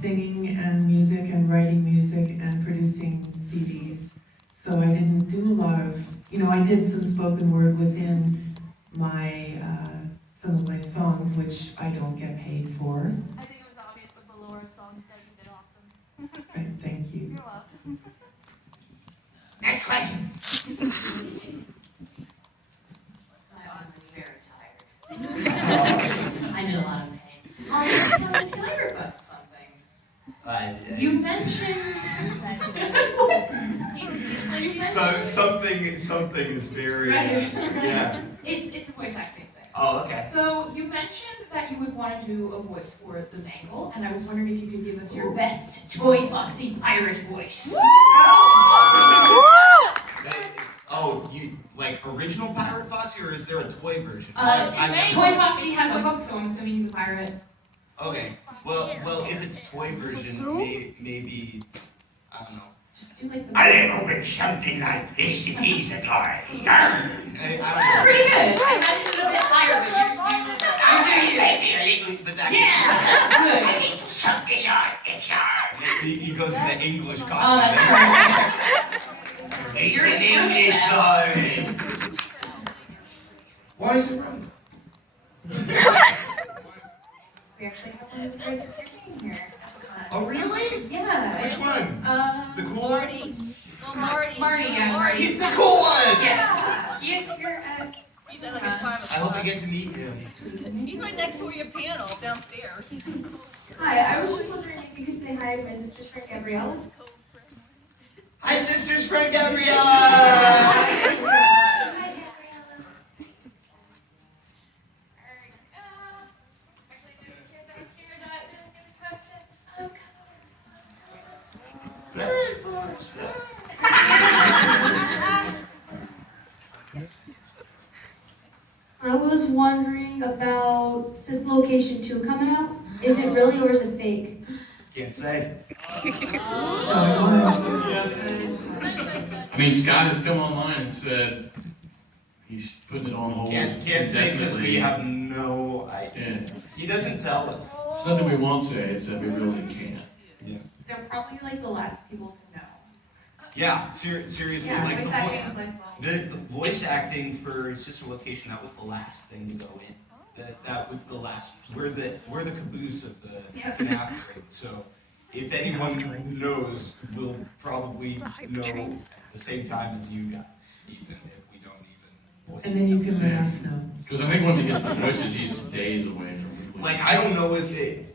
singing and music and writing music and producing CDs. So I didn't do a lot of, I did some spoken word within my, some of my songs, which I don't get paid for. I think it was obvious with the Laura song that you did awesome. Right, thank you. You're welcome. Next question. My arm is very tired. I'm in a lot of pain. Can I request something? You mentioned something is very yeah. It's a voice acting thing. Oh, okay. So you mentioned that you would want to do a voice for the Mangle, and I was wondering if you could give us your best Toy Foxy pirate voice. Oh, you like original Pirate Foxy, or is there a toy version? Toy Foxy has a hook, so I'm assuming he's a pirate. Okay. Well, if it's toy version, maybe I don't know. Just do like the. I live with something like this if he's a guy. That's pretty good. I mentioned it a bit higher, but you're Yeah. good. Something like this. He goes to the English copy. Oh, that's perfect. He's an English boy. Why is it wrong? We actually have one of the guys that came here. Oh, really? Yeah. Which one? The cool Marty. one? Marty, yeah, Marty. He's the cool one! Yes. He is here at... He's at like a climate I hope I get to meet him. He's right next to your piano downstairs. Hi, I was just wondering if you could say hi to my sister's friend Gabriella. Hi, sister's friend Gabriella! Hi, Gabriella. I was wondering about Sis Location 2 coming out. Is it really or is it fake? Can't say. I mean, Scott has come online and said he's putting it on hold. Can't say because we have no idea. Yeah. He doesn't tell us. It's not that we won't say, it's that we really can't. Yeah. They're probably like the last people to know. Yeah, seriously, Yeah, like voice acting is less the voice acting for Sister Location, that was the last thing to go in. That was the last. We're the caboose of the FNaF trade. So if anyone knows, we'll probably know at the same time as you guys, even if we don't even voice. And then you can let us know. Because I think once he gets the voices, he's days away from completion. Like, I don't know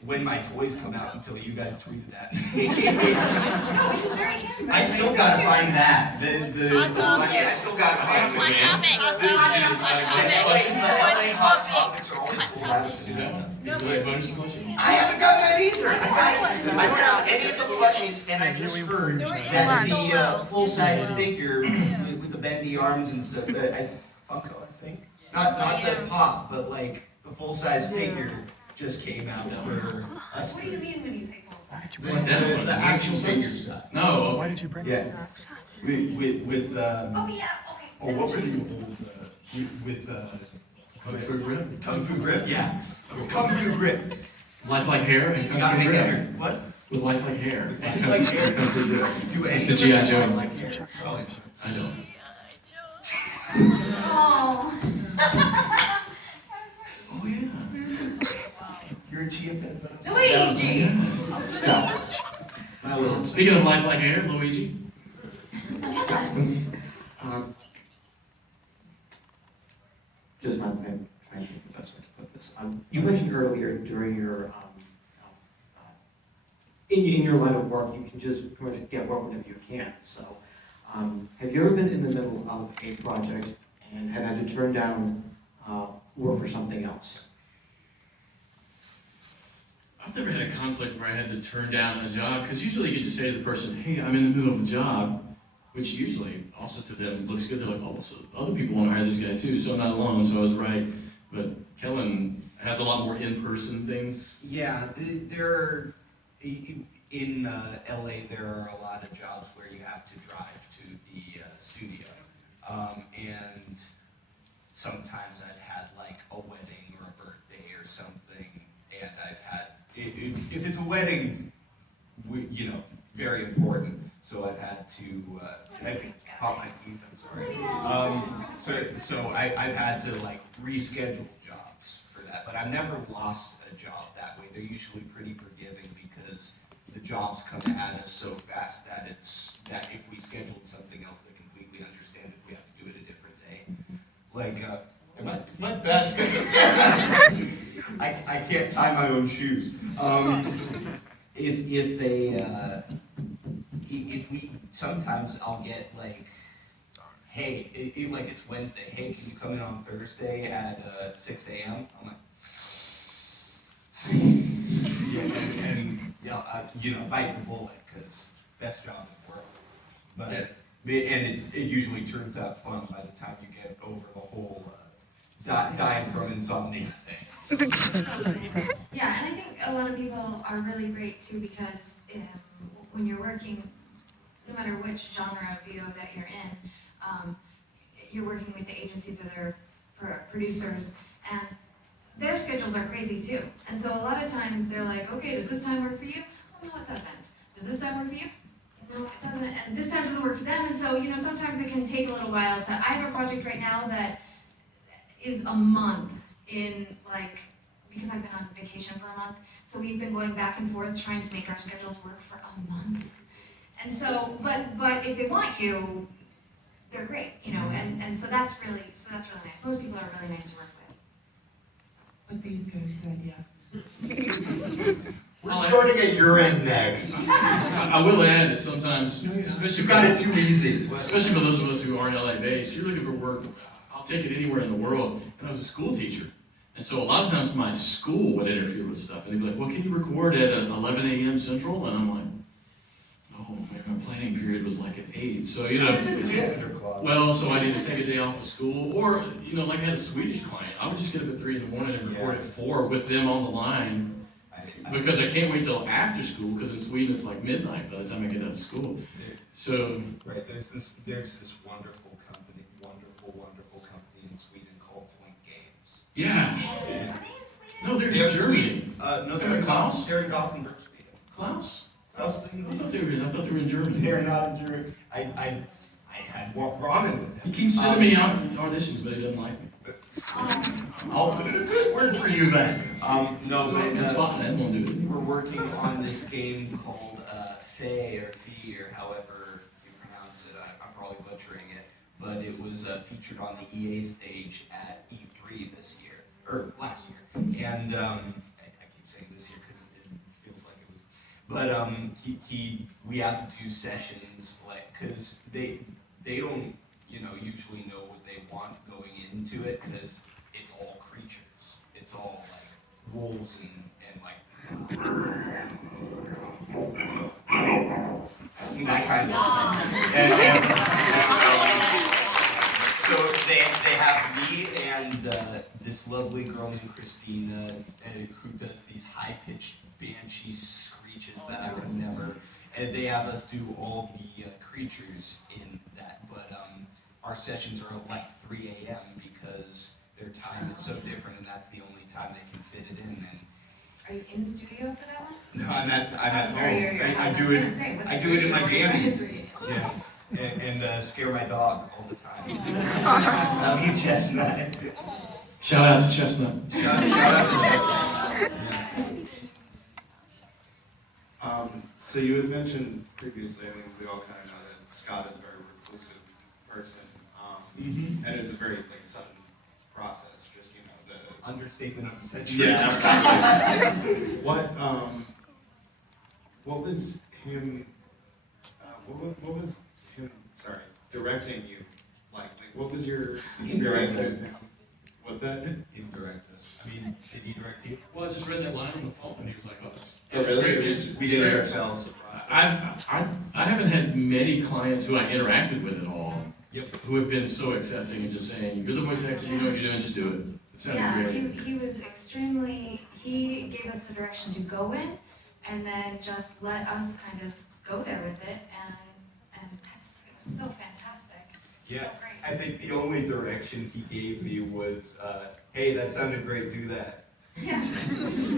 when my toys come out until you guys tweeted that. Which is very handy. I still gotta find that. I still gotta find the LA Hot Topics are always so loud. I haven't gotten that either. I don't have any of the plushies, and I just heard that the full-size figure with the bendy arms and stuff, Funko, I think. Not the pop, but like the full-size figure just came out for us. What do you mean when you say full size? The actual figure size. No. Why did you bring Yeah. With Oh yeah, okay. oh, what were you with Kung Fu Grip? Kung Fu Grip? Yeah. Kung Fu Grip. Lifelike hair and Kung Gotta Fu make Grip. that hair. What? With lifelike hair. Lifelike hair? Kung Fu Grip. Do It's any the of us G.I. Joe. have like hair? Oh, I know. Oh. Oh yeah. You're a G.I. Luigi. Stop. My little. Speaking of lifelike hair, Luigi. Just my trying to think the best way to put this. You mentioned earlier during your in your line of work, you can just pretty much get work whenever you can. So, have you ever been in the middle of a project and have had to turn down work for something else? I've never had a conflict where I had to turn down a job, because usually you just say to the person, hey, I'm in the middle of a job, which usually also to them looks good. They're like, oh, so other people want to hire this guy too, so I'm not alone, so I was right. But Kellen has a lot more in-person things. Yeah, there in LA there are a lot of jobs where you have to drive to the studio, and sometimes I've had like a wedding or a birthday or something, and I've had if if it's a wedding, very important. So I've had to, can I pop my keys? I'm sorry. So I've had to like reschedule jobs for that, but I've never lost a job that way. They're usually pretty forgiving because the jobs come at us so fast that if we scheduled something else, they completely understand if we have to do it a different day. Like, it's my bad schedule. I can't tie my own shoes. If we, sometimes I'll get like, hey, like it's Wednesday, hey, can you come in on Thursday at 6 a.m.? I'm like, bite the bullet, because best job in the world. But, and it usually turns out fun by the time you get over the whole dying from insomnia thing. Yeah, and I think a lot of people are really great too, because when you're working, no matter which genre of VO that you're in, you're working with the agencies or their producers, and their schedules are crazy too. And so a lot of times they're like, okay, does this time work for you? Oh, no, it doesn't. Does this time work for you? No, it doesn't. And this time doesn't work for them. And so, sometimes it can take a little while I have a project right now that is a month in, because I've been on vacation for a month, so we've been going back and forth trying to make our schedules work for a month. And so, but if they want you, they're great, and so that's really nice. Most people are really nice to work with. What these guys said, yeah. We're starting at your end next. I will add that sometimes, especially You got it too easy. Especially for those of us who aren't LA based, you're looking for work. I'll take it anywhere in the world. And I was a school teacher, and so a lot of times my school would interfere with stuff, and they'd be like, "Well, can you record at 11 a.m. Central?" And I'm like, "Oh, man, my planning period was like at 8." So well, so I'd either take a day off of school, or like I had a Swedish client, I would just get up at 3 in the morning and record at 4 with them on the line. Because I can't wait till after school, because in Sweden it's like midnight by the time I get out of school. So right, there's this wonderful company in Sweden called Swing Games. Yeah. No, they're in Germany. No, they're in Klaus. They're in Gothenburg, Sweden. Klaus? I thought they were in Germany. They're not in Germany. I had ramen with them. He keeps sending me out auditions, but he doesn't like me. I'll put in a good word for you then. No, but That's fine. I won't do it. We're working on this game called Fee or however you pronounce it. I'm probably butchering it, but it was featured on the EA stage at E3 this year, or last year. And I keep saying this year because it feels like it was. But we have to do sessions because they don't usually know what they want going into it, because it's all creatures. It's all like wolves and that kind of stuff. So they have me and this lovely girl named Christina who does these high-pitched banshee screeches that I would never. And they have us do all the creatures in that, but our sessions are at like 3 a.m. because their time is so different, and that's the only time they can fit it in. And Are you in the studio for that one? no, I'm at home. I do it in my jammies. Yeah, and scare my dog all the time. Love you, Chestnut. Shout out to Chestnut. Shout out to Chestnut. So you had mentioned previously, I mean, we all kind of know that Scott is a very reclusive person, and it's a very sudden process. Just the understatement of the century. Yeah. What was him? What was him? Sorry, directing you like? What was your experience with him? What's that? He directed us. I mean, did he direct you? Well, I just read that line on the phone, and he was like, "Oh, really? We did it ourselves." I haven't had many clients who I interacted with at all, who have been so accepting and just saying, "You're the voice actor, you know what you're doing, just do it." It sounded great. He was he gave us the direction to go in, and then just let us kind of go there with it, and it was so fantastic. Yeah, so great. I think the only direction he gave me was, "Hey, that sounded great, do that." Yeah,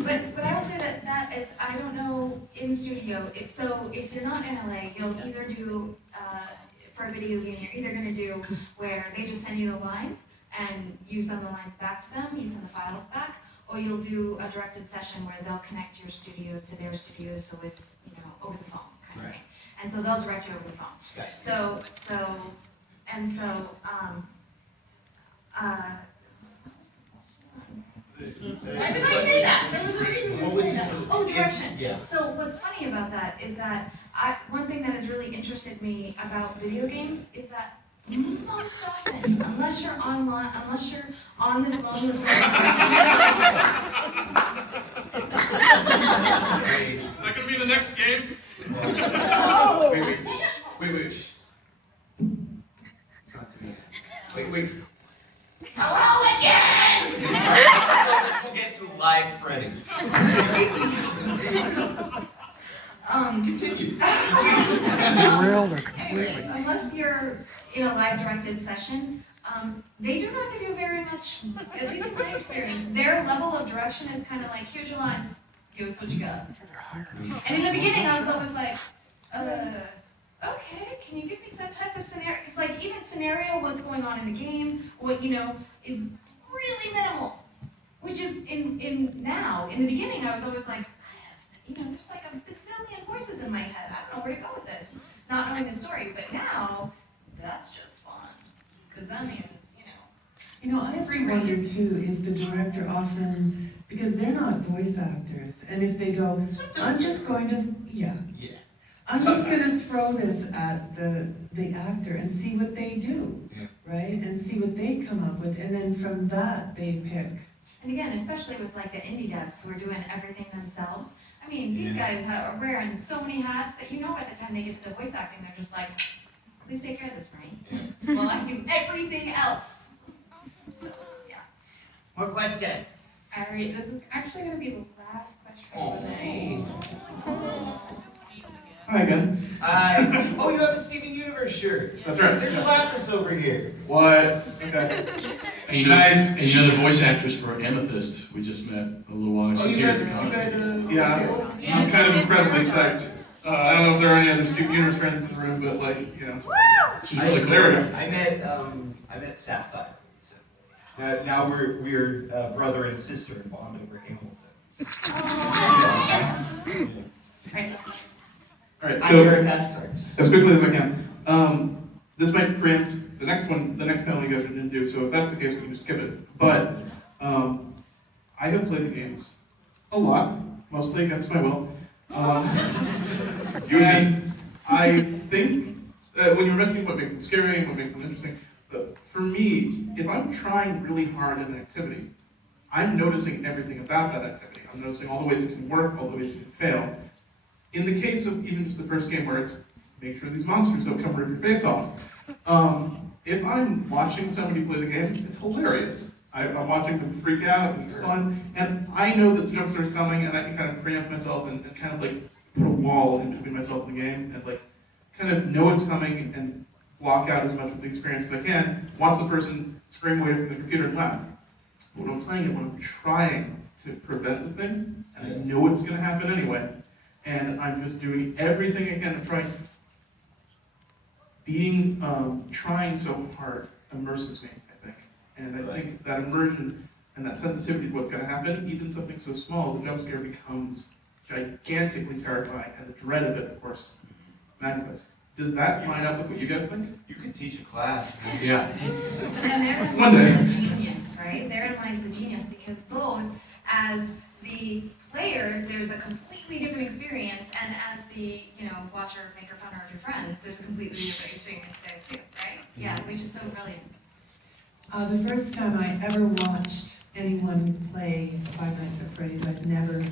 but I will say that is, I don't know in studio, so if you're not in LA, you'll either do, for a video game, you're either gonna do where they just send you the lines and you send the lines back to them, you send the files back, or you'll do a directed session where they'll connect your studio to their studio, so it's, over the phone kind of thing. And so they'll direct you over the phone. Why did I say that? There was a reason why I said that. Oh, direction. Yeah. So what's funny about that is that one thing that has really interested me about video games is that most often, unless you're online, unless you're on the phone with someone, Is that gonna be the next game? No. Wait. It's not to me. Wait. Hello again! That's the closest we'll get to live Freddy. Continue. Anyway, unless you're in a live directed session, they do not give you very much, at least in my experience. Their level of direction is kind of like, here's your lines, give us what you got. And in the beginning, I was always like, okay, can you give me some type of scenario? Because like even scenario, what's going on in the game, what is really minimal. Which is in the beginning, I was always like, there's like a bazillion voices in my head. I don't know where to go with this, not knowing the story. But now, that's just fun, because that means I have to wonder too if the director often, because they're not voice actors, and if they go, I'm just going to, I'm just going to throw this at the actor and see what they do, right? And see what they come up with, and then from that they pick. And again, especially with like the indie devs who are doing everything themselves. I mean, these guys are wearing so many hats that by the time they get to the voice acting, they're just like, please take care of this for me. While I do everything else. So, yeah. More question. All right, this is actually going to be the last question of the night. Hi again. Oh, you have a Steven Universe shirt. That's right. There's a lapis over here. What? Okay. And the voice actress for Amethyst, we just met a little while ago. She's here at the con. Yeah, I'm kind of incredibly psyched. I don't know if there are any other Steven Universe friends in the room, but she's really clear. I met Sapphire. Now we're brother and sister and bond over Hamilton. All right, so as quickly as I can, this might preempt the next panel you guys are going to do. So if that's the case, we can just skip it. But I have played the games a lot, mostly against my will. And I think when you're mentioning what makes them scary and what makes them interesting, for me, if I'm trying really hard in an activity, I'm noticing everything about that activity. I'm noticing all the ways it can work, all the ways it can fail. In the case of even just the first game where it's make sure these monsters don't come rip your face off. If I'm watching somebody play the game, it's hilarious. I'm watching them freak out, it's fun, and I know that the jump start's coming, and I can kind of preempt myself and kind of like put a wall in between myself and the game, and like kind of know it's coming and block out as much of the experience as I can, watch the person scream away from the computer and laugh. But when I'm playing it, when I'm trying to prevent the thing, and I know it's going to happen anyway, and I'm just doing everything I can to try. Trying so hard immerses me, I think. And I think that immersion and that sensitivity to what's going to happen, even something so small as a jump scare becomes gigantically terrifying, and the dread of it, of course, manifests. Does that line up with what you guys think? You could teach a class. Yeah. And therein One day. lies the genius, right? Therein lies the genius, because both as the player, there's a completely different experience, and as the watcher, maker, funner of your friends, there's a completely different experience there too, right? Yeah, which is so brilliant. The first time I ever watched anyone play Five Nights at Freddy's, I'd never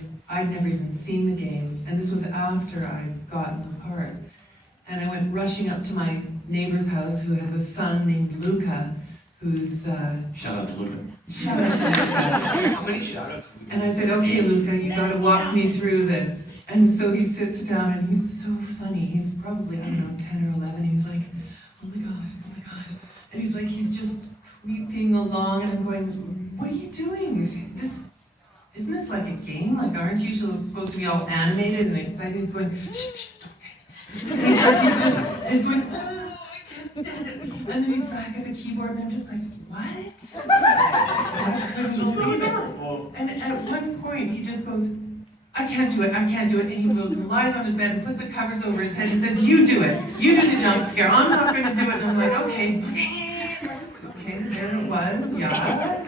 even seen the game, and this was after I'd gotten the part. And I went rushing up to my neighbor's house, who has a son named Luca, who's Shout out to Luca. Shout out to Luca. How many shout outs have we And I said, okay, Luca, you gotta walk me through this. And so he sits down, and he's so funny. He's probably, I don't know, 10 or 11. He's like, oh my gosh. And he's just creeping along, and I'm going, what are you doing? isn't this like a game? Like, aren't you supposed to be all animated and excited? He's going, shh, shh, don't say it. He's going, oh, I can't stand it. And then he's back at the keyboard, and I'm just like, what? I couldn't believe it. And at one point, he just goes, I can't do it, I can't do it. And he goes and lies on his bed and puts the covers over his head and says, you do it. You do the jump scare. I'm not going to do it. And I'm like, okay. Okay, there it was, yeah.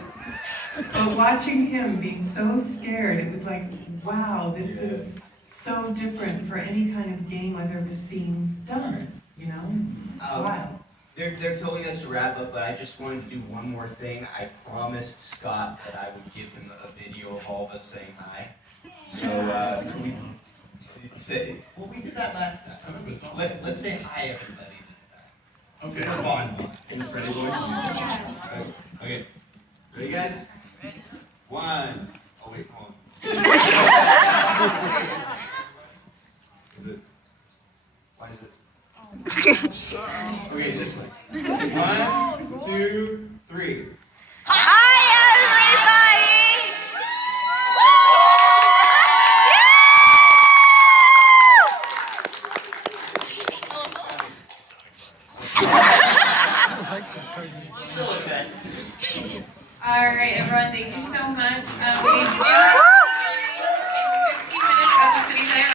But watching him be so scared, it was like, wow, this is so different for any kind of game I've ever seen done. You know, it's wild. They're telling us to wrap up, but I just wanted to do one more thing. I promised Scott that I would give him a video of all of us saying hi. So, can we say, well, we did that last time. Let's say hi, everybody, this time. Okay. For fun. In the Freddy voice. Okay. Ready, guys? 1. Oh, wait, hold on. Is it? Why is it? Okay, this way. 1, 2, 3. Hi, everybody! Still okay. All right, everyone, thank you so much. We do